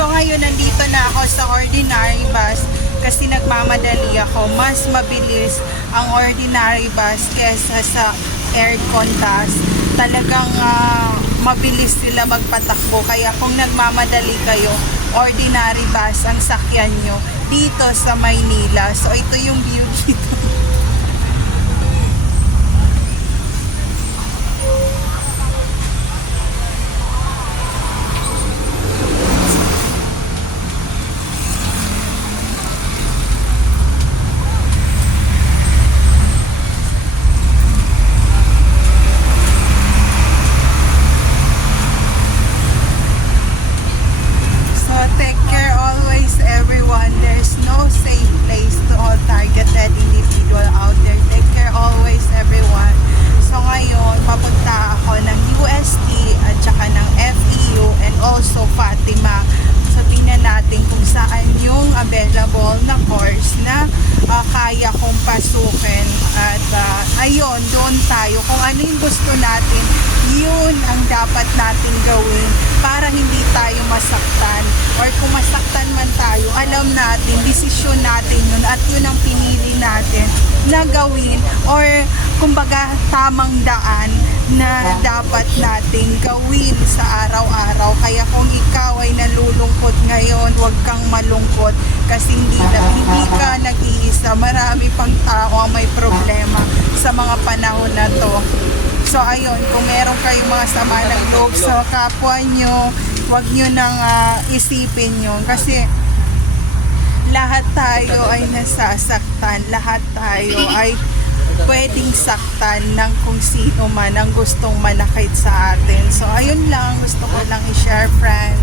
So ngayon nandito na ako sa ordinary bus kasi nagmamadali ako. Mas mabilis ang ordinary bus kesa sa aircon bus. Talagang mabilis sila magpatakbo. Kaya kung nagmamadali kayo, ordinary bus ang sakyan nyo dito sa Maynila. So ito yung view dito. There's no safe place to all targeted individual out there. Take care always, everyone. So ngayon, papunta ako ng UST at saka ng FEU and also Fatima. So tingnan natin kung saan yung available na course na kaya kong pasukin. At ayun, doon tayo. Kung ano yung gusto natin, yun ang dapat natin gawin para hindi tayo masaktan. Or kung masaktan man tayo, alam natin, desisyon natin yun at yun ang pinili natin na gawin or kumbaga tamang daan na dapat nating gawin sa araw-araw. Kaya kung ikaw ay nalulungkot ngayon, huwag kang malungkot kasi hindi ka nag-iisa. Marami pang tao ang may problema sa mga panahon na to. So ayun, kung meron kayong mga sama ng loob sa kapwa nyo, huwag nyo nang isipin yun. Kasi lahat tayo ay nasasaktan. Lahat tayo ay pwedeng saktan ng kung sino man ang gustong manakit sa atin. So ayun lang, gusto ko lang i-share, friends.